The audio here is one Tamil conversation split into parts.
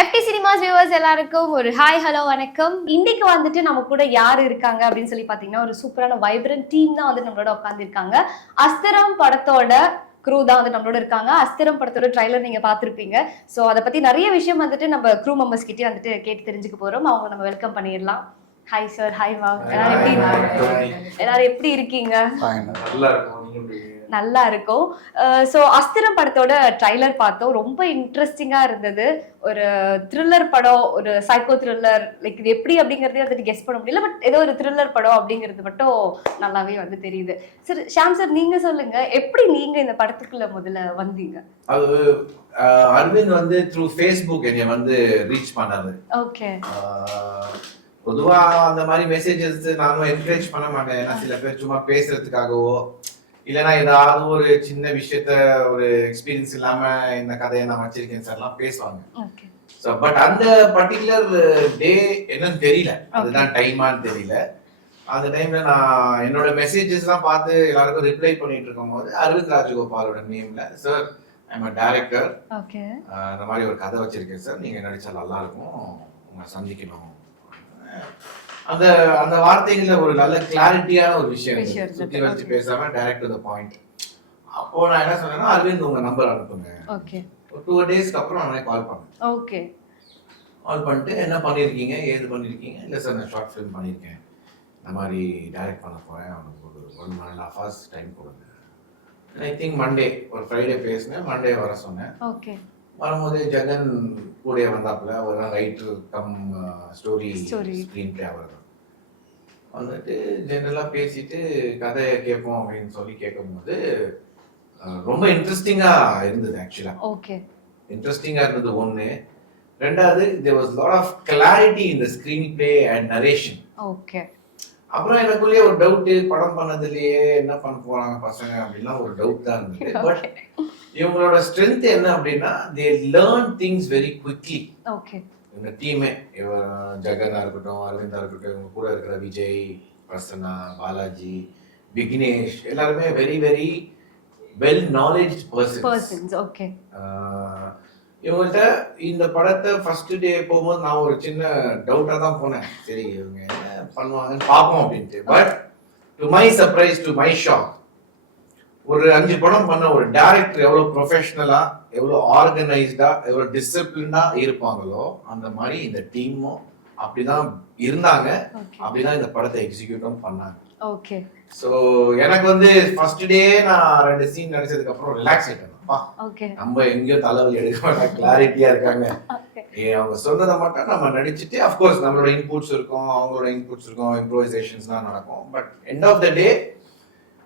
எஃப்டி சினிமாஸ் வியூவர்ஸ் எல்லாருக்கும் ஒரு ஹாய் ஹலோ வணக்கம். இன்னைக்கு வந்துட்டு நம்ம கூட யார் இருக்காங்க அப்படின்னு சொல்லி பாத்தீங்கன்னா ஒரு சூப்பரான வைப்ரண்ட் டீம் தான் வந்து நம்மளோட உட்காந்துருக்காங்க. அஸ்திரம் படத்தோட க்ரூ தான் வந்து நம்மளோட இருக்காங்க. அஸ்திரம் படத்தோட ட்ரைலர் நீங்க பாத்திருப்பீங்க. ஸோ அதை பத்தி நிறைய விஷயம் வந்துட்டு நம்ம க்ரூ மெம்பர்ஸ் கிட்டே வந்துட்டு கேட்டு தெரிஞ்சுக்க போறோம். அவங்க நம்ம வெல்கம் பண்ணிடலாம். ஹாய் சார், ஹாய் மேம், எல்லாரும் எப்படி இருக்கீங்க? நல்லா இருக்கும். ஸோ அஸ்திரம் படத்தோட ட்ரைலர் பார்த்தோம், ரொம்ப இன்ட்ரெஸ்டிங்கா இருந்தது. ஒரு த்ரில்லர் படம், ஒரு சைக்கோ த்ரில்லர், லைக் இது எப்படி அப்படிங்கறதே வந்துட்டு கெஸ் பண்ண முடியல. பட் ஏதோ ஒரு த்ரில்லர் படம் அப்படிங்கிறது மட்டும் நல்லாவே வந்து தெரியுது. சார் ஷாம் சார், நீங்க சொல்லுங்க, எப்படி நீங்க இந்த படத்துக்குள்ள முதல்ல வந்தீங்க? அது அரவிந்த் வந்து த்ரூ ஃபேஸ்புக் என்னை வந்து ரீச் பண்ணாரு. ஓகே. பொதுவா அந்த மாதிரி மெசேஜஸ் நானும் என்கரேஜ் பண்ண மாட்டேன். ஏன்னா சில பேர் சும்மா பேசுறதுக்காகவோ இல்லைன்னா ஏதாவது ஒரு சின்ன விஷயத்த ஒரு எக்ஸ்பீரியன்ஸ் இல்லாம இந்த கதையை நான் வச்சிருக்கேன் சார்லாம் பேசுவாங்க. ஸோ பட் அந்த பர்டிகுலர் டே என்னன்னு தெரியல, அதுதான் டைமான்னு தெரியல. அந்த டைம்ல நான் என்னோட மெசேஜஸ் தான் பார்த்து எல்லாருக்கும் ரிப்ளை பண்ணிட்டு இருக்கும் போது அரவிந்த் ராஜகோபாலோட நேம்ல, சார் ஐம் அ டைரக்டர், இந்த மாதிரி ஒரு கதை வச்சிருக்கேன் சார், நீங்க நடிச்சா நல்லா இருக்கும், உங்களை சந்திக்கணும். அந்த அந்த வார்த்தைகள்ல ஒரு நல்ல கிளாரிட்டியான ஒரு விஷயம் சுத்தி வச்சு பேசாம டைரக்ட் டு தி பாயிண்ட். அப்போ நான் என்ன சொன்னேன்னா, அரவிந்த் உங்க நம்பர் அனுப்புங்க. ஓகே. ஒரு 2 டேஸ்க்கு அப்புறம் நான் கால் பண்ணேன். ஓகே. கால் பண்ணிட்டு என்ன பண்ணிருக்கீங்க, ஏது பண்ணிருக்கீங்க? இல்ல சார் நான் ஷார்ட் ஃபிலிம் பண்ணிருக்கேன், இந்த மாதிரி டைரக்ட் பண்ண போறேன், அவனுக்கு ஒரு 1.5 hours டைம் கொடுங்க. ஐ திங்க் மண்டே ஒரு ஃப்ரைடே பேசினேன், மண்டே வர சொன்னேன். ஓகே. வரும்போது ஜெகன் கூட வந்தாப்புல, ஒரு writer cum story screen play அவர் வந்துட்டு ஜெனரலாக பேசிட்டு கதையை கேட்போம் அப்படின்னு சொல்லி கேட்கும்போது ரொம்ப இன்ட்ரெஸ்டிங்காக இருந்தது. ஆக்சுவலாக ஓகே, இன்ட்ரெஸ்டிங்காக இருந்தது ஒன்று. ரெண்டாவது, there was lot of clarity in the screenplay and narration. Okay. அப்புறம் எனக்குள்ளேயே ஒரு டவுட், படம் பண்ணதுலயே என்ன பண்ண போறாங்க பசங்க அப்படின்லாம் ஒரு டவுட் தான் இருந்தது. பட் இவங்களோட ஸ்ட்ரென்த் என்ன அப்படின்னா, they learn things very quickly. Okay. இந்த டீமே, ஜெகனா இருக்கட்டும், அரவிந்தா இருக்கட்டும், இவங்க கூட இருக்கிற விஜய், பிரசன்னா, பாலாஜி, விக்னேஷ், எல்லாருமே very very well knowledge persons. Okay. இவங்கள்ட்ட இந்த படத்தை ஃபர்ஸ்ட் டே போகும்போது நான் ஒரு சின்ன டவுட்டா தான் போனேன், சரி இவங்க என்ன பண்ணுவாங்கன்னு பார்ப்போம் அப்படின்ட்டு. But to my surprise, to my shock, ஒரு 5 படம் பண்ண ஒரு டைரக்டர் எவ்வளவு ப்ரொஃபஷனலா, எவ்வளவு ஆர்கனைஸ்டா, எவ்வளவு டிசிப்ளினா இருப்பாங்களோ அந்த மாதிரி இந்த டீமும் அப்படிதான் இருந்தாங்க. அப்படிதான் இந்த படத்தை எக்ஸிக்யூட்டும் பண்ணாங்க. ஓகே. சோ எனக்கு வந்து ஃபர்ஸ்ட் டே நான் 2 சீன் நடிச்சதுக்கு அப்புறம் ரிலாக்ஸ் ஆயிட்டேன். நம்ம எங்கேயோ தலைவலி எடுக்க மாட்டோம், கிளாரிட்டியா இருக்காங்க. அவங்க சொன்னதை மட்டும் நம்ம நடிச்சுட்டு, அஃப்கோர்ஸ் நம்மளோட இன்புட்ஸ் இருக்கும், அவங்களோட இன்புட்ஸ் இருக்கும், இம்ப்ரோவைசேஷன்ஸ்லாம் நடக்கும். பட் எண்ட் ஆஃப் த டே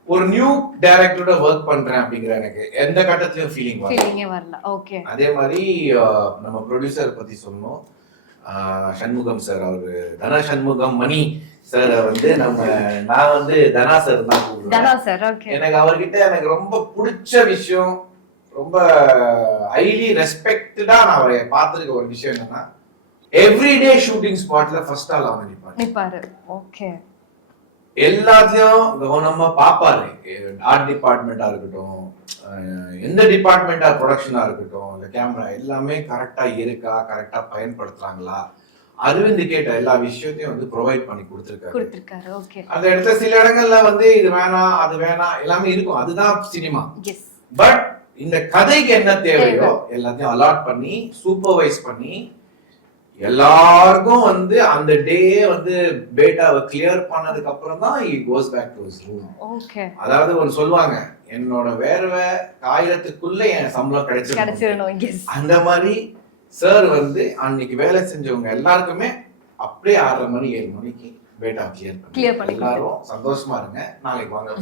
ஒரு நியூ டைரக்டரோட ஒர்க் பண்றேன் அப்படிங்கிற எனக்கு எந்த கட்டத்திலயும் ஃபீலிங்கே வரல. ஓகே. அதே மாதிரி நம்ம ப்ரொடியூசர் பத்தி சொன்னோம், சண்முகம் சார், அவரு தனா சண்முகம் மணி சார் வந்து நான் வந்து தனா சார் தான் கூப்பிடுவேன். எனக்கு அவர்கிட்ட எனக்கு ரொம்ப பிடிச்ச விஷயம், ரொம்ப ஹைலி ரெஸ்பெக்டடா நான் அவரை பார்த்திருக்க ஒரு விஷயம் என்னன்னா, எவ்ரிடே ஷூட்டிங் ஸ்பாட்ல ஃபர்ஸ்ட் ஆள் அவங்க நிப்பாரு. ஓகே. எல்லாத்தையும் கவனமா பாப்பாரு. ஆர்ட் டிபார்ட்மெண்டா இருக்கட்டும், எந்த டிபார்ட்மெண்டா, ப்ரொடக்ஷனா இருக்கட்டும், இந்த கேமரா எல்லாமே கரெக்டா இருக்கா, கரெக்டா பயன்படுத்துறாங்களா, அரவிந்த் கேட்ட எல்லா விஷயத்தையும் வந்து ப்ரொவைட் பண்ணி கொடுத்திருக்காரு. அந்த இடத்துல சில இடங்கள்ல வந்து இது வேணாம், அது வேணாம், எல்லாமே இருக்கும், அதுதான் சினிமா. பட் இந்த கதைக்கு என்ன தேவையோ எல்லாத்தையும் அலாட் பண்ணி, சூப்பர்வைஸ் பண்ணி, எல்லாருக்கும் வந்து அந்த டே வந்து பேட்டாவை கிளியர் பண்ணதுக்கு அப்புறம் தான் he goes back to his room. Okay. அதாவது ஒரு சொல்லுவாங்க, என்னோட வேர்வை காயத்துக்குள்ள என் சம்பளம் கிடைச்சிடணும். அந்த மாதிரி சார் வந்து அன்னைக்கு வேலை செஞ்சவங்க எல்லாருக்குமே அப்படியே 6:30 மணி 7 மணிக்கு பேட்டா கிளியர் பண்ணி எல்லாரும் சந்தோஷமா இருங்க, நாளைக்கு வாங்க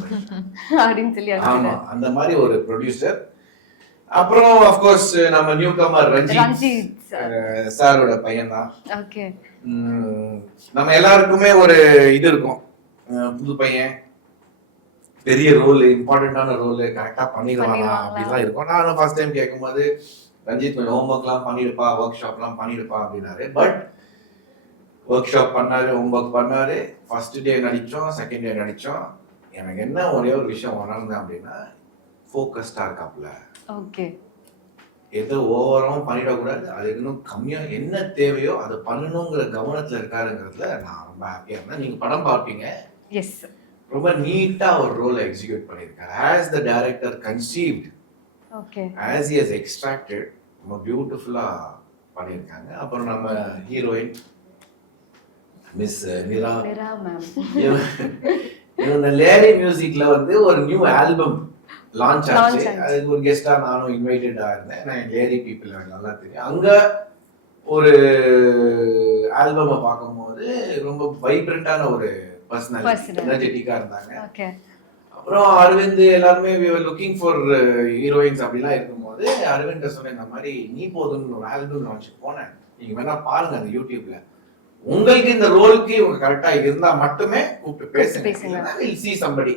அப்படின்னு சொல்லி. ஆமா, அந்த மாதிரி ஒரு ப்ரொடியூசர். அப்புறம் அஃப்கோர்ஸ் நம்ம நியூ கமர் ரஞ்சித் சாரோட பையன் தான். ஓகே. நம்ம எல்லாருக்குமே ஒரு இது இருக்கும், புது பையன், பெரிய ரோல், இம்பார்ட்டன்டான ரோல், கரெக்டா பண்ணிடுவானா அப்படிலாம் இருக்கும். நான் ஃபர்ஸ்ட் டைம் கேட்கும்போது, ரஞ்சித் கொஞ்சம் ஹோம்ஒர்க்லாம் பண்ணிடுப்பா, ஒர்க் ஷாப்லாம் பண்ணிடுப்பா அப்படின்னாரு. பட் ஒர்க் ஷாப் பண்ணாரு, ஹோம்ஒர்க் பண்ணாரு. ஃபர்ஸ்ட் டே நடிச்சோம், செகண்ட் டே நடிச்சோம். எனக்கு என்ன ஒரே ஒரு விஷயம் உணர்ந்தேன் அப்படின்னா, ஃபோக்கஸ்டா இருக்காப்ல. ஓகே. எதோ ஓவராகவும் பண்ணிடக்கூடாது, அது இன்னும் கம்மியா என்ன தேவையோ அதை பண்ணணுங்கிற கவனத்துல இருக்காருங்கிறதுல நான் ரொம்ப ஹாப்பியா இருந்தேன். நீங்க படம் பார்ப்பீங்க, எஸ் ரொம்ப நீட்டா ஒரு ரோலை எக்ஸிக்யூட் பண்ணியிருக்காரு. As the director conceived, okay as he has extracted, ரொம்ப பியூட்டிஃபுல்லா பண்ணியிருக்காங்க. அப்புறம் நம்ம ஹீரோயின் மிஸ் நிரா மேம், இவங்க லேரி மியூசிக்ல வந்து ஒரு நியூ ஆல்பம் லான்ச் ஆச்சு. அதுக்கு ஒரு கெஸ்டா நானும் இன்வைட்டடா இருந்தேன். நான் லேரி பீப்புள் எனக்கு நல்லா தெரியும். அங்க ஒரு ஆல்பமை பார்க்கும்போது ரொம்ப வைப்ரண்டான ஒரு பர்சனாலிட்டி, எனர்ஜெட்டிக்கா இருந்தாங்க. ஓகே அப்புறம் அரவிந்த் எல்லாருமே லுக்கிங் ஃபார் ஹீரோயின்ஸ் அப்படிலாம் இருக்கும்போது அரவிந்த் சொன்ன இந்த மாதிரி நீ போதும்னு ஒரு ஆல்பம் லான்ச் போனேன், நீங்க வேணா பாருங்க அந்த யூடியூப்ல, உங்களுக்கு இந்த ரோலுக்கு இவங்க கரெக்டா இருந்தா மட்டுமே கூப்பிட்டு பேசுங்க, வில் see somebody.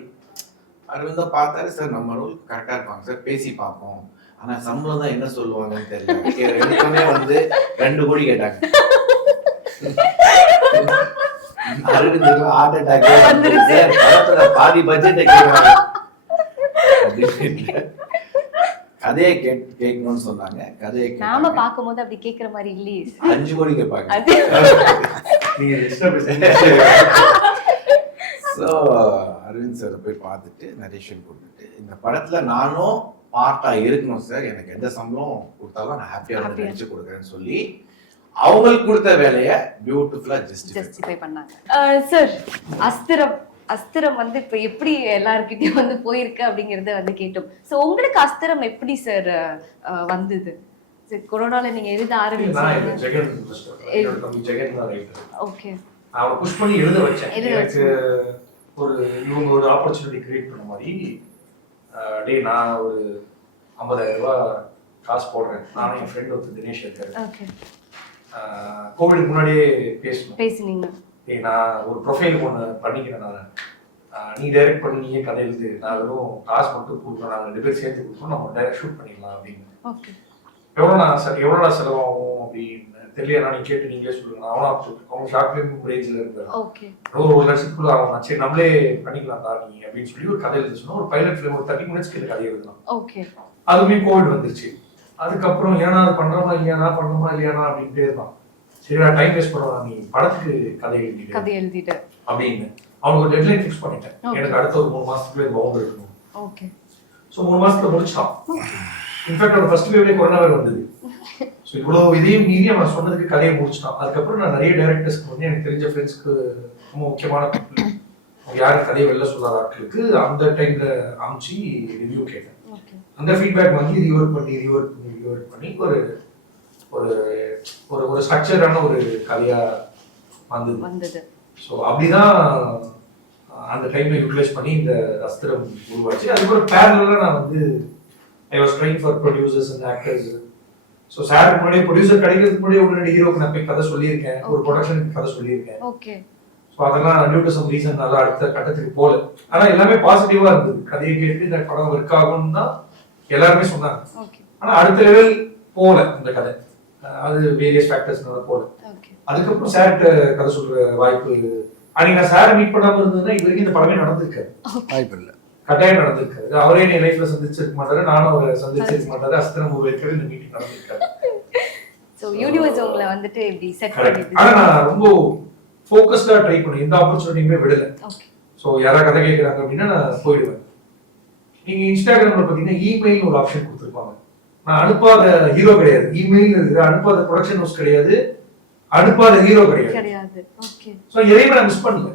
அரவிந்தா பார்த்தாரு, சார் நம்ம ரோல் கரெக்டா இருப்பாங்க சார், பேசி பார்ப்போம், ஆனா சம்பளம் தான் என்ன சொல்லுவாங்கன்னு தெரியல. எடுத்தோடனே வந்து 2 கோடி கேட்டாங்க. அரவிந்த் ஹார்ட் அட்டாக் வந்துருச்சு, படத்துல பாதி பட்ஜெட் கதையை கேட்கணும்னு சொன்னாங்க. கதையை நாம பாக்கும்போது அப்படி கேக்குற மாதிரி இல்லையே, 5 கோடி கேட்பாங்க. ஸோ அரவிந்த் சார் போய் பார்த்துட்டு நரேஷன் கொடுத்துட்டு, இந்த படத்துல நானும் பார்ட்டா இருக்கணும் சார், எனக்கு எந்த சம்பளம் கொடுத்தாலும் நான் ஹாப்பியா நினைச்சு கொடுக்குறேன்னு சொல்லி அவங்களுக்கு கொடுத்த வேலையை பியூட்டிஃபுல்லா ஜஸ்டிஃபை பண்ணாங்க. சார் அஸ்திரம் வந்து இப்ப எப்படி எல்லார்கிட்டயும் வந்து போயிருக்கு அப்படிங்கறத வந்து கேட்டோம். சோ உங்களுக்கு அஸ்திரம் எப்படி சார் வந்தது? கொரோனால நீங்க எழுத ஆரம்பிச்சீங்க. ஓகே, அவனை புஷ் பண்ணி எழுத வச்சேன். எனக்கு இவங்க ஒரு ஆப்பர்ச்சுனிட்டி கிரியேட் பண்ண மாதிரி, டே நான் ஒரு 50,000 ரூபாய் காசு போடுறேன், நானும் என் ஃப்ரெண்ட் ஒருத்தர் தினேஷ் இருக்காரு, கோவிடுக்கு முன்னாடியே பேசினீங்க, நான் ஒரு ப்ரொஃபைலுக்கு ஒன்று பண்ணிக்கிறேன், நான் நீ டைரக்ட் பண்ணி நீயே கதை எழுது, நான் வெறும் காசு மட்டும் கொடுக்குறோம், நாங்கள் 2 பேர் சேர்த்து கொடுப்போம், நம்ம டைரக்ட் ஷூட் பண்ணிக்கலாம் அப்படின்னு. எவ்வளோடா செலவாகும் அப்படின்னு தெரியல, நீ கேட்டு நீங்களே சொல்லுங்க. அவங்க ஷார்ட் ஃபிலிம் ரேஞ்சில் இருந்தாங்க, 1 லட்சத்துக்குள்ள ஆகும், சரி நம்மளே பண்ணிக்கலாம் தான் நீ அப்படின்னு சொல்லி ஒரு கதை எழுத சொன்னா, ஒரு பைலட் ஃபிலிம் ஒரு 30 மினிட்ஸ்க்கு இந்த கதை எழுதலாம். அதுவுமே கோவிட் வந்துருச்சு. அதுக்கப்புறம் ஏன்னா அது பண்றோமா இல்லையானா அப்படின்ட்டே இருப்பான். சரி நான் டைம் வேஸ்ட் பண்ணுவேன், நீ படத்துக்கு கதை எழுதிட்டு அப்படின்னு அவனுக்கு ஒரு டெட்லைன் ஃபிக்ஸ் பண்ணிட்டேன். எனக்கு அடுத்த ஒரு 3 மாசத்துக்குள்ள இது பவுண்ட் இருக்கணும். ஸோ 3 மாசத்துல முடிச்சான். இன்ஃபேக்ட் ஒரு ஃபர்ஸ்ட் வேவ்லேயே கொரோனா வேறு வந்தது. ஸோ இவ்வளோ இதையும் மீறி அவன் சொன்னதுக்கு கதையை முடிச்சிட்டான். அதுக்கப்புறம் நான் நிறைய டைரக்டர்ஸ்க்கு வந்து எனக்கு தெரிஞ்ச ஃப்ரெண்ட்ஸ்க்கு ரொம்ப முக்கியமான பீப்புள், யாரும் கதையை வெளில சொல்லாத ஆட்களுக்கு அந்த டைம்ல அமைச்சு ரிவ்யூ கேட்டேன். அந்த ஃபீட்பேக் வந்து ரிவர்ட் பண்ணி ஒரு ஒரு ஒரு ஸ்ட்ரக்சரான ஒரு கதையா வந்தது. ஸோ அப்படிதான் அந்த டைம்ல யூட்டிலைஸ் பண்ணி இந்த அஸ்திரம் உருவாச்சு. அதுக்கப்புறம் பேரலா நான் வந்து I was trying for producers and actors. So சாருக்கு முன்னாடி ப்ரொடியூசர் கிடைக்கிறதுக்கு முன்னாடி ஒரு 2 ஹீரோக்கு நான் போய் கதை சொல்லியிருக்கேன், ஒரு ப்ரொடக்ஷனுக்கு கதை சொல்லியிருக்கேன். ஸோ அதெல்லாம் டியூ டு சம் ரீசன் நல்லா அடுத்த கட்டத்துக்கு போல. ஆனா எல்லாமே பாசிட்டிவா இருந்தது. கதையை கேட்டு இந்த படம் ஒர்க் ஆகும்னு தான் எல்லாருமே சொன்னாங்க. ஆனா அடுத்த லெவல் போல இந்த கதை, அது வேரியஸ் ஃபேக்டர்ஸ்னால போல. அதுக்கப்புறம் சார்ட்ட கதை சொல்ற வாய்ப்பு, அன்னைக்கு நான் சாரை மீட் பண்ணாம இருந்ததுன்னா இது வரைக்கும் இந்த படமே நடந்திருக்காரு, வாய்ப்பு இல்லை, கட்டாயம் நடந்திருக்காரு. அவரே என் லைஃப்ல சந்திச்சிருக்க மாட்டாரு, நானும் அவரை சந்திச்சிருக்க மாட்டாரு. அஸ்திரம் உருவாக்கவே இந்த மீட்டிங் நடந்திருக்காரு. ஆனா நான் ரொம்ப ஃபோக்கஸ்டா ட்ரை பண்ணேன், எந்த ஆப்பர்ச்சுனிட்டியுமே விடல. ஸோ யாராவது கதை கேட்கறாங்க அப்படின்னா நான் போயிடுவேன். நீங்க இன்ஸ்டாகிராம்ல பாத்தீங்கன்னா இமெயில் ஒரு ஆப்ஷன் கொடுத்துருப்பாங்க. நான் அனுப்பாத ஹீரோ கிடையாது, இமெயில் இருக்கு, அனுப்பாத ப்ரொடக்ஷன் ஹவுஸ் கிடையாது, அனுப்பாத ஹீரோ கிடையாது. ஸோ எதையுமே நான் மிஸ் பண்ணல.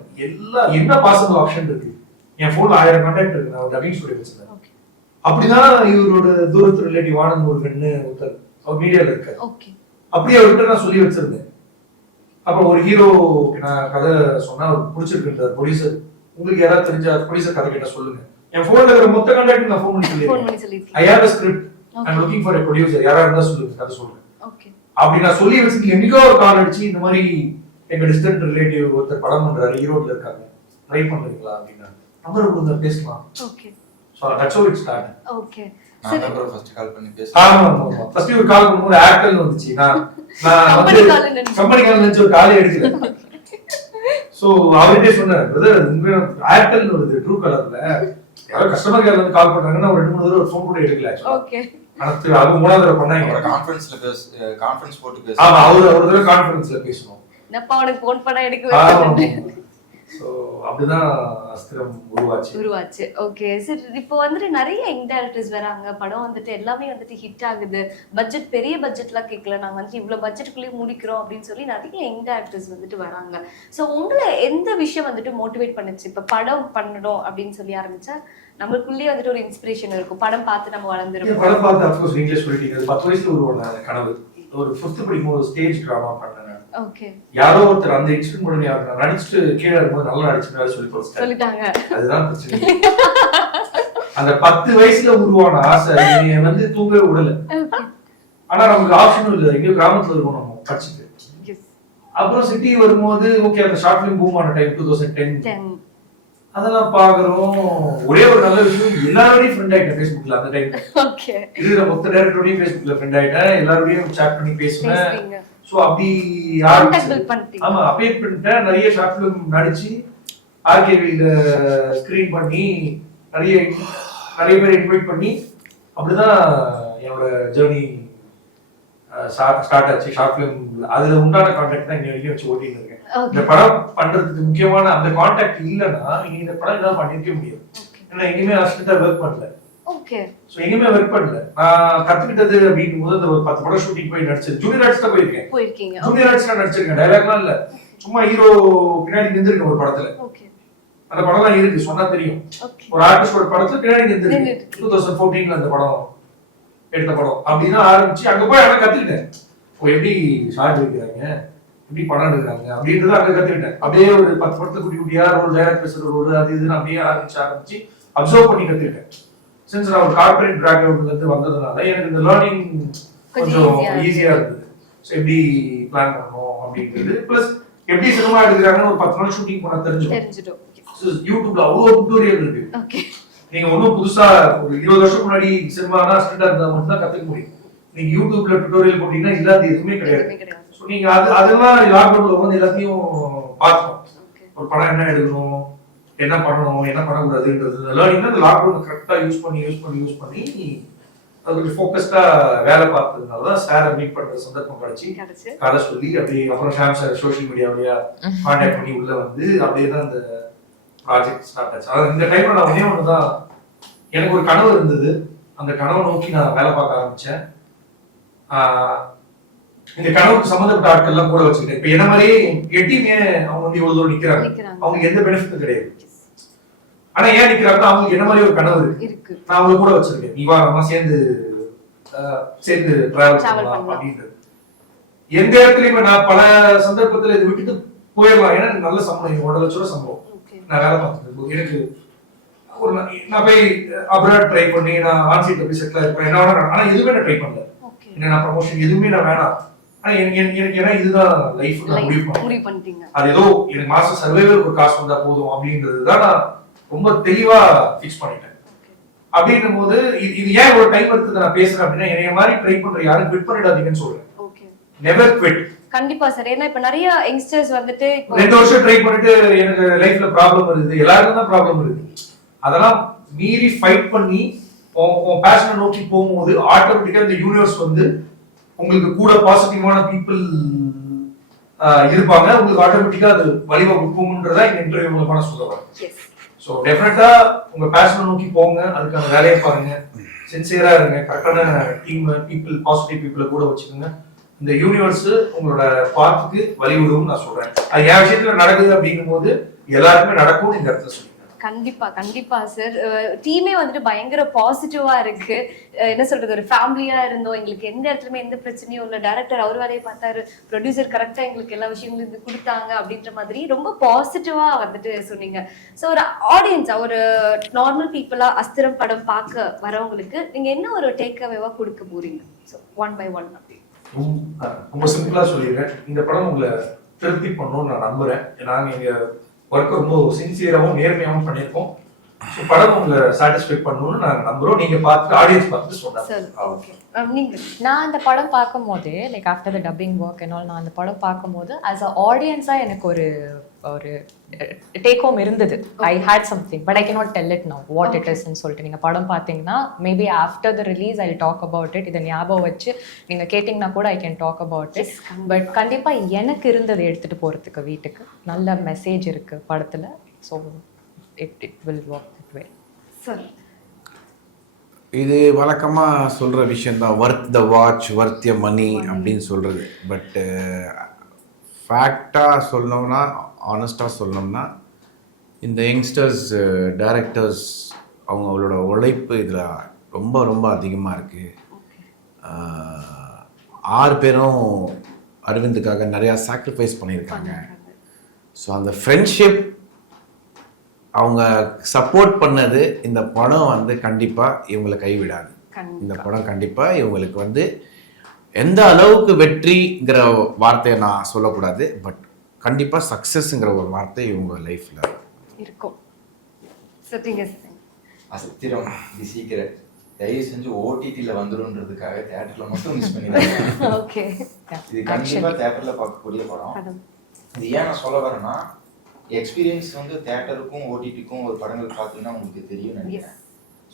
என்ன பாசிபிள் ஆப்ஷன் இருக்கு. என் போன்ல 1000 கான்டாக்ட் இருக்கு, நான் டப்பிங் ஸ்டுடியோ வச்சிருக்கேன். அப்படிதான் இவரோட தூரத்து ரிலேட்டிவ் ஆனந்த் முருகன் ஒருத்தர் அவர் மீடியால இருக்காரு, அப்படியே அவர்கிட்ட நான் சொல்லி வச்சிருந்தேன். அப்புறம் ஒரு ஹீரோ நான் கதை சொன்னா அவருக்கு பிடிச்சிருக்குன்றார் ப்ரொடியூசர், உங்களுக்கு யாராவது தெரிஞ்ச ப்ரொடியூசர் கதை கேட்ட சொல்லுங்க. என் போன்ல இருக்கிற மொத்த கான்டாக்ட் நான் ஃபோன் பண்ணி சொல்லிருக்கேன். I have a script, I'm looking for a producer, யாரா இருந்தா சொல்லுங்க கதை சொல்றேன். அப்படி நான் சொல்லி வச்சுட்டு என்னைக்கோ ஒரு கால் அடிச்சு இந்த மாதிரி எங்க டிஸ்டன்ட் ரிலேட்டிவ் ஒருத்தர் படம் பண்றாரு, ஈரோட்ல இருக்காங்க, ட்ரை பண்றீங்களா அப்படின்னா நம்பர் கொடுங்க பேசலாம். So that's how it start. நான் நம்பர் ஃபர்ஸ்ட் கால் பண்ணி பேசலாம். ஆமா ஃபர்ஸ்ட் ஒரு கால் பண்ணும்போது ஆக்டல் வந்துச்சு. நான் வந்து கம்பெனி கால் நினைச்சு ஒரு காலே எடுக்கல. சோ அவர்கிட்ட சொன்னாரு, பிரதர் உங்க ஆக்டல் வருது ட்ரூ கலர்ல, யாரோ கஸ்டமர் கேர்ல இருந்து கால் பண்றாங்கன்னா ஒரு 2-3 தடவை ஃபோன் கூட எடுக்கல. ஆனா அது 3வது தடவை பண்ணாங்க. கான்ஃபரன்ஸ் போட்டு பேச. ஆமா, அவரு ஒரு தடவை கான்ஃபரன்ஸ்ல பேசணும். என்னப்பா உனக்கு ஃபோன் பண்ணா எடுக்கவே. சோ அப்படிதான் அஸ்திரம் உருவாச்சு. ஓகே சார், இப்போ வந்துட்டு நிறைய யங் டைரக்டர்ஸ் வராங்க, படம் வந்துட்டு எல்லாமே வந்துட்டு ஹிட் ஆகுது, பட்ஜெட் பெரிய பட்ஜெட்லாம் கேட்கல, நாங்க வந்துட்டு இவ்வளவு பட்ஜெட்டுக்குள்ளேயே முடிக்கிறோம் அப்படின்னு சொல்லி நிறைய யங் டைரக்டர்ஸ் வந்துட்டு வராங்க. ஸோ உங்களை எந்த விஷயம் வந்துட்டு மோட்டிவேட் பண்ணுச்சு இப்போ படம் பண்ணணும் அப்படின்னு சொல்லி ஆரம்பிச்சா? நம்மளுக்குள்ளேயே வந்துட்டு ஒரு இன்ஸ்பிரேஷன் இருக்கும், படம் பார்த்து நம்ம வளர்ந்துருக்கோம். படம் பார்த்து அஃப்கோர்ஸ் நீங்களே சொல்லிட்டீங்க, 10 வயசுல உருவான கனவு. ஒரு 5th படிக்கும்போது ஸ்டேஜ் டிராமா பண்ணேன். ஓகே. யாரோ ஒருத்தர் அந்த இன்சிடென்ட் பண்ணி நடிச்சுட்டு கீழே இருக்கும்போது நல்லா நடிச்சுட்டு சொல்லிட்டாங்க. அதுதான் பிரச்சனை. அந்த 10 வயசுல உருவான ஆசை நீங்க வந்து தூங்கவே விடல. ஆனா நமக்கு ஆப்ஷனும் இல்ல, எங்கேயோ கிராமத்துல இருக்கோம் நம்ம படிச்சுட்டு. அப்புறம் சிட்டி வரும்போது ஓகே, அந்த ஷார்ட் பிலிம் பூம் ஆன டைம் 2010 அதெல்லாம் பாக்குறோம். ஒரே ஒரு நல்ல விஷயம், எல்லாரோடையும் ஃப்ரெண்ட் ஆயிட்டேன் Facebookல அந்த டைம். ஓகே. இதுல மொத்த டைரக்டரோடையும் Facebookல ஃப்ரெண்ட் ஆயிட்டேன், எல்லாரோடையும் சாட் பண்ணி பேசுவேன். சோ அப்படி ஆமா அப்ளை பண்ணிட்டேன். நிறைய ஷார்ட் பிலிம் நடிச்சு ஆர்கேவில ஸ்கிரீன் பண்ணி நிறைய பேர் இன்வைட் பண்ணி அப்படிதான் என்னோட ஜர்னி ஸ்டார்ட் ஆச்சு ஷார்ட் பிலிம். அதுல உண்டான கான்டாக்ட் தான் இன்ன வரைக்கும் வச்சு ஓட்டிட்டு இருக்கேன். இந்த படம் பண்றதுக்கு முக்கியமான அந்த கான்டாக்ட் இல்லைன்னா இனி இந்த படம் எல்லாம் பண்ணிருக்க முடியாது. ஏன்னா இனிமே அசிஸ்டண்டா ஒர்க் பண்ணல. ஓகே. சோ எங்கேயுமே ஒர்க் பண்ணல. நான் கத்துக்கிட்டது அப்படிங்கும் போது இந்த ஒரு 10 படம் ஷூட்டிங் போய் நடிச்சது. ஜூனியர் ஆர்ட்ஸ்ல போயிருக்கேன். ஜூனியர் ஆர்ட்ஸ்ல நடிச்சிருக்கேன். டைலாக்லாம் இல்ல, சும்மா ஹீரோ பின்னாடி நின்றுருக்கேன் ஒரு படத்துல. அந்த படம்லாம் இருக்கு, சொன்னா தெரியும். ஒரு ஆர்டிஸ்டோட படத்துல பின்னாடி நின்றுருக்கு. 2014 அந்த படம் எடுத்த படம். அப்படின்னா ஆரம்பிச்சு அங்க போய் அங்க கத்துக்கிட்டேன். எப்படி ஷார்ட் வைக்கிறாங்க, எப்படி படம் எடுக்கிறாங்க அப்படின்றத அங்க கத்துக்கிட்டேன். அப்படியே ஒரு 10 படத்துல குட்டி குட்டியா ரோல், டைரக்ட் பேசுற ரோல், அது இதுன்னு அப்படியே ஆரம்பிச்சு அப்சர்வ் பண்ணி கத்துக்கிட்டேன். சின்ஸ் நான் ஒரு கார்பரேட் பேக்ரவுண்ட்ல இருந்து வந்ததுனால எனக்கு இந்த லேர்னிங் கொஞ்சம் ஈஸியா இருந்தது. ஸோ எப்படி பிளான் பண்ணணும் அப்படின்றது, பிளஸ் எப்படி சினிமா எடுக்கிறாங்கன்னு ஒரு 10 நாள் ஷூட்டிங் பண்ண தெரிஞ்சிடும். யூடியூப்ல அவ்வளோ டுட்டோரியல் இருக்கு. நீங்க ஒன்றும் புதுசா ஒரு 20 வருஷம் முன்னாடி சினிமானா ஸ்டண்டா இருந்தா மட்டும் தான் கத்துக்க முடியும். நீங்க யூடியூப்ல டுட்டோரியல் போட்டீங்கன்னா இல்லாத எதுவுமே கிடையாது. ஸோ நீங்க அதெல்லாம் லாக்டவுன்ல வந்து எல்லாத்தையும் பார்த்தோம். ஒரு படம் என்ன எடுக்கணும், என்ன பண்ணணும், என்ன பண்ணக்கூடாதுன்றது லேர்னிங் தான். இந்த லாக்டவுன் கரெக்டா யூஸ் பண்ணி அது ஃபோக்கஸ்டா வேலை பார்த்ததுனால தான் சாரை மீட் பண்ற சந்தர்ப்பம் கிடைச்சி கதை சொல்லி அப்படியே அப்புறம் ஷாம் சார் சோஷியல் மீடியா வழியா கான்டாக்ட் பண்ணி உள்ள வந்து அப்படியே தான் இந்த ப்ராஜெக்ட் ஸ்டார்ட் ஆச்சு. அதாவது இந்த டைம்ல நான் ஒன்னே ஒன்று தான், எனக்கு ஒரு கனவு இருந்தது. அந்த கனவை நோக்கி நான் வேலை பார்க்க ஆரம்பிச்சேன். இந்த கனவுக்கு சம்மந்தப்பட்ட ஆட்கள் எல்லாம் கூட வச்சுக்கிட்டேன். இப்ப என்ன மாதிரி எட்டியுமே அவங்க வந்து இவ்வளவு தூரம் நிக்கிறாங்க, அவங்களுக்கு எந்த பெனிஃபிட்டும் கிடையாது. ஆனா ஏன் நிக்கிறாங்க, அவங்களுக்கு என்ன மாதிரி ஒரு கனவு இருக்கு, நான் அவங்க கூட வச்சிருக்கேன். நீ வா நம்ம சேர்ந்து டிராவல் பண்ணலாம் அப்படின்றது. எந்த இடத்துலயுமே நான் பல சந்தர்ப்பத்துல இதை விட்டுட்டு போயிடலாம். ஏன்னா எனக்கு நல்ல சம்பளம், 1.5 லட்சம் ரூபாய் சம்பளம். நான் வேலை பார்த்துட்டு எனக்கு ஒரு நான் போய் அப்ராட் ட்ரை பண்ணி நான் ஆன்சைட்ல போய் செட்டில் ஆயிருப்பேன். என்ன வேணா, ஆனா எதுவுமே நான் ட்ரை பண்ணல. என்ன நான் ப்ரமோஷன் எதுவுமே நான் வேணாம். ஆனா எனக்கு ஏன்னா இதுதான் லைஃப் நான் முடிவு பண்ணிட்டீங்க. அது ஏதோ எனக்கு மாசம் சர்வைவலுக்கு ஒரு காசு வந்தா போதும் அப்படின்றதுதான் நான் ரொம்ப தெளிவா ஃபிக்ஸ் பண்ணிட்டேன். அப்படின்னும் போது இது ஏன் ஒரு டைம் எடுத்து நான் பேசுறேன் அப்படின்னா, என்னைய மாதிரி ட்ரை பண்ற யாரும் குவிட் பண்ணிடாதீங்கன்னு சொல்றேன். Never quit. கண்டிப்பா சார். ஏன்னா இப்ப நிறைய யங்ஸ்டர்ஸ் வந்துட்டு 2 வருஷம் ட்ரை பண்ணிட்டு எனக்கு லைஃப்ல ப்ராப்ளம் வருது, எல்லாருக்கும் தான் ப்ராப்ளம் வருது. அதெல்லாம் மீறி ஃபைட் பண்ணி உன் பேஷனை நோக்கி போகும்போது ஆட்டோமேட்டிக்கா இந்த யூனிவர்ஸ் வந்து உங்களுக்கு கூட பாசிட்டிவான பீப்புள் இருப்பாங்க. உங்களுக்கு ஆட்டோமேட்டிக்கா அது வழிவகுக்கும்ன்றதா இந்த இன்டர்வியூ மூலமா நான் சொல்ல வரேன். ஸோ டெஃபினட்டா உங்க பேஷனை நோக்கி போங்க, அதுக்கான வேலையை பாருங்க, சின்சியரா இருங்க, கரெக்டான டீம் பீப்புள், பாசிட்டிவ் பீப்புளை கூட வச்சுக்கோங்க. இந்த யூனிவர்ஸ் உங்களோட பாத்துக்கு வழிவிடும் நான் சொல்றேன். அது என் விஷயத்துல நடக்குது அப்படிங்கும் போது எல்லாருக்குமே நடக்கும் இந்த இடத்துல சொல்லுங்க. கண்டிப்பா சார். டீமே வந்துட்டு பயங்கர பாசிட்டிவா இருக்கு. என்ன சொல்றது, ஒரு ஃபேமிலியா இருந்தோம், எங்களுக்கு எந்த இடத்துலயுமே எந்த பிரச்சனையும் இல்லை. டைரக்டர் அவர் வேலையை பார்த்தாரு, ப்ரொடியூசர் கரெக்டா எங்களுக்கு எல்லா விஷயங்களும் இது கொடுத்தாங்க அப்படின்ற மாதிரி ரொம்ப பாசிட்டிவா வந்துட்டு சொன்னீங்க. ஸோ ஒரு ஆடியன்ஸா, ஒரு நார்மல் பீப்புளா அஸ்திரம் படம் பார்க்க வரவங்களுக்கு நீங்க என்ன ஒரு டேக் அவேவா கொடுக்க போறீங்க? ஸோ 1 by 1 அப்படி ரொம்ப சிம்பிளா சொல்லிடுறேன். இந்த படம் உங்களை திருப்தி பண்ணணும்னு நான் நம்புறேன். நாங்க எங்க ஒர்க் ரொம்ப சின்சியராகவும் நேர்மையாகவும் பண்ணியிருக்கோம். ஸோ படம் உங்களை சாட்டிஸ்ஃபை பண்ணணும்னு நாங்கள் நம்புறோம். நீங்க பார்த்துட்டு ஆடியன்ஸ் பார்த்துட்டு சொன்னாங்க. சரி, ஓகே. நீங்க நான் அந்த படம் பார்க்கும்போது like after the dubbing work and all நான் அந்த படம் பார்க்கும்போது ஆஸ் அ ஆடியன்ஸாக எனக்கு ஒரு டேக் ஹோம் இருந்தது. I had something but I cannot tell it now what it இஸ்ன்னு சொல்லிட்டு. நீங்கள் படம் பார்த்தீங்கன்னா maybe after the release I talk about it. இதை ஞாபகம் வச்சு நீங்கள் கேட்டிங்கன்னா கூட I can talk about it. But கண்டிப்பாக எனக்கு இருந்தது எடுத்துகிட்டு போகிறதுக்கு வீட்டுக்கு நல்ல மெசேஜ் இருக்குது படத்தில். So it will work that way. சரி, இது வழக்கமாக சொல்கிற விஷயந்தான், ஒர்த் த வாட்ச் ஒர்த் ய மணி அப்படின்னு சொல்கிறது. பட்டு ஃபேக்டாக சொல்லணும்னா, ஆனஸ்டாக சொல்லணும்னா, இந்த யங்ஸ்டர்ஸ் டைரக்டர்ஸ் அவங்களோட உழைப்பு இதில் ரொம்ப ரொம்ப அதிகமாக இருக்குது. 6 பேரும் அரவிந்துக்காக நிறையா சாக்ரிஃபைஸ் பண்ணியிருக்காங்க. ஸோ அந்த ஃப்ரெண்ட்ஷிப் அவங்க சப்போர்ட் பண்ணது இந்த படம் வந்து கண்டிப்பாக இவங்களை கைவிடாது. இந்த படம் கண்டிப்பாக இவங்களுக்கு வந்து எந்த அளவுக்கு வெற்றிங்கிற வார்த்தையை நான் சொல்லக்கூடாது, பட் கண்டிப்பாக சக்ஸஸ்ங்கிற ஒரு வார்த்தை இவங்க லைஃப்பில் இருக்கும். சரிங்க. அஸ்திரம் தி சீக்ரெட் தயவு செஞ்சு ஓடிடில வந்துருன்றதுக்காக தியேட்டர்ல மட்டும் மிஸ் பண்ணிடுறாங்க. ஓகே, இது கண்டிப்பா தியேட்டர்ல பார்க்கக்கூடிய படம். இது ஏன் நான் சொல்ல வரேன்னா, எக்ஸ்பீரியன்ஸ் வந்து தியேட்டருக்கும் ஓடிடிக்கும் ஒரு படங்கள் பார்த்தீங்கன்னா உங்களுக்கு தெரியும் நினைக்கிறேன்.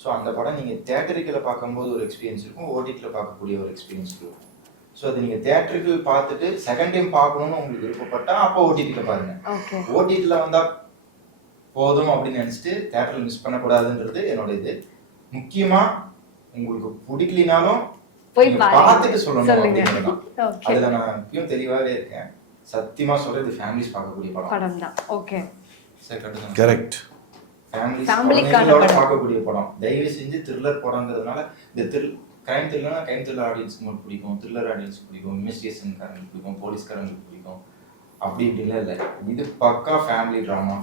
ஸோ அந்த படம் நீங்கள் தியேட்டருக்கில் பார்க்கும்போது ஒரு எக்ஸ்பீரியன்ஸ் இருக்கும், ஓடிடியில் பார்க்கக்கூடிய ஒரு எக்ஸ்பீரியன்ஸ் இருக்கும். ஸோ அது நீங்கள் தியேட்டருக்கு பார்த்துட்டு செகண்ட் டைம் பார்க்கணும்னு உங்களுக்கு விருப்பப்பட்டா அப்போ ஓடிடியில் பாருங்க. ஓடிடியில் வந்தால் போதும் அப்படின்னு நினச்சிட்டு தியேட்டரில் மிஸ் பண்ணக்கூடாதுன்றது என்னோட இது. முக்கியமாக உங்களுக்கு பிடிக்கலினாலும் பார்த்துட்டு சொல்லணும் அப்படின்னு தான். அதில் நான் இப்பயும் தெளிவாகவே இருக்கேன். சத்தியமா சொல்றது ஃபேமிலிஸ் பார்க்கக்கூடிய படம் தான். Okay, correct. ஃபேமிலிஸோட பார்க்கக்கூடிய படம். தயவு செஞ்சு த்ரில்லர் படம்ங்கிறதுனால இந்த கிரைம் த்ரில்லர் ஆடியன்ஸ்க்கு பிடிக்கும், த்ரில்லர் ஆடியன்ஸ்க்கு பிடிக்கும், இன்வெஸ்டிகேஷன்காரங்களுக்கு பிடிக்கும், போலீஸ்காரங்களுக்கு பிடிக்கும், அப்படி இப்படிலாம் இல்லை. இது பக்கா ஃபேமிலி ட்ராமா.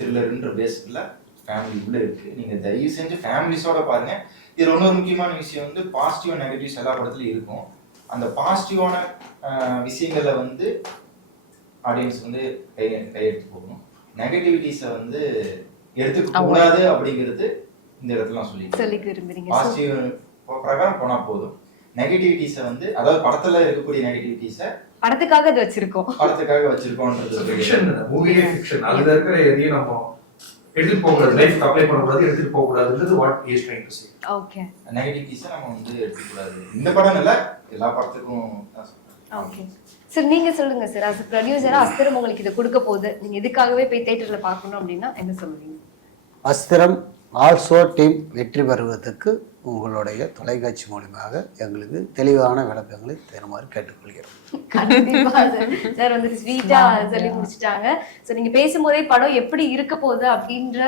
த்ரில்லர்ன்ற பேஸ்ல ஃபேமிலி உள்ள இருக்கு. நீங்க தயவு செஞ்சு ஃபேமிலிஸோட பாருங்க. இது இன்னொரு முக்கியமான விஷயம் வந்து பாசிட்டிவ் நெகட்டிவ்ஸ் எல்லா படத்துலயும் இருக்கும். அந்த பாசிட்டிவான விஷயங்களை வந்து ஆடியன்ஸ் வந்து கையெடுத்து போகணும். நெகட்டிவிட்டிஸை வந்து எடுத்துக்க கூடாது அப்படிங்கிறது இந்த இடத்துல நான் சொல்லி விரும்புறீங்க. பாசிட்டிவ் பிரகாரம் போனா போதும். நெகட்டிவிட்டிஸை வந்து, அதாவது படத்துல இருக்கக்கூடிய நெகட்டிவிட்டிஸை படத்துக்காக வச்சிருக்கோம்ன்றது ஃபிக்ஷன், மூவியே ஃபிக்ஷன். அதுல இருக்கிற எதையும் நம்ம எடுத்துட்டு போக கூடாது, லைஃப் அப்ளை பண்ண கூடாது, எடுத்துட்டு போக கூடாதுன்றது what is trying to say. Okay, நெகட்டிவிட்டிஸை நம்ம வந்து எடுத்துக்க கூடாது. இந்த படம் இல்ல, எல்லா படத்துக்கும் தான் சொல்றேன். ஓகே சார், நீங்க சொல்லுங்க சார். as a ப்ரொடியூசரா அஸ்திரம் உங்களுக்கு இதை கொடுக்க போகுது, நீங்க இதுக்காகவே போய் தியேட்டர்ல பார்க்கணும் அப்படின்னா என்ன சொல்லுவீங்க? அஸ்திரம் ஆல்சோ டீம் வெற்றி பெறுவதற்கு உங்களுடைய தொலைக்காட்சி மூலமாக எங்களுக்கு தெளிவான விளக்கங்களை தருமாறு கேட்டுக்கொள்கிறோம். கண்டிப்பா சார் வந்து ஸ்வீட்டா சொல்லி முடிச்சிட்டாங்க. ஸோ நீங்க பேசும்போதே படம் எப்படி இருக்க போகுது அப்படின்ற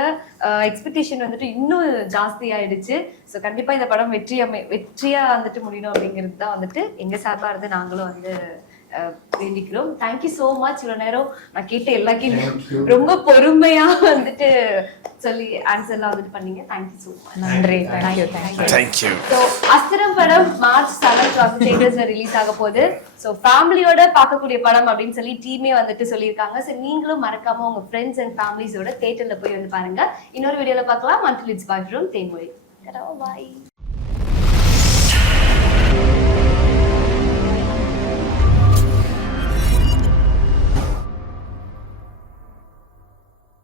எக்ஸ்பெக்டேஷன் வந்துட்டு இன்னும் ஜாஸ்தி ஆயிடுச்சு. ஸோ கண்டிப்பா இந்த படம் வெற்றியா வந்துட்டு முடியணும் அப்படிங்கிறது தான் வந்துட்டு எங்க சார்பா இருந்து நாங்களும் வந்து வேண்டிக்கிறோம். Thank you so much. இவ்வளவு நேரம் நான் கேட்ட எல்லா கேள்வியும் ரொம்ப பொறுமையா வந்துட்டு சொல்லி ஆன்சர்லாம் வந்துட்டு பண்ணீங்க. Thank you so much. நன்றி. தேங்க்யூ. ஸோ அஸ்திரம் படம் மார்ச் 7 வந்து தியேட்டர்ஸ்ல ரிலீஸ் ஆக போகுது. ஸோ ஃபேமிலியோட பார்க்கக்கூடிய படம் அப்படின்னு சொல்லி டீமே வந்துட்டு சொல்லியிருக்காங்க. ஸோ நீங்களும் மறக்காம உங்க ஃப்ரெண்ட்ஸ் அண்ட் ஃபேமிலிஸோட தியேட்டர்ல போய் வந்து பாருங்க. இன்னொரு வீடியோல பார்க்கலாம். until it's bye from Thenmozhi. Bye.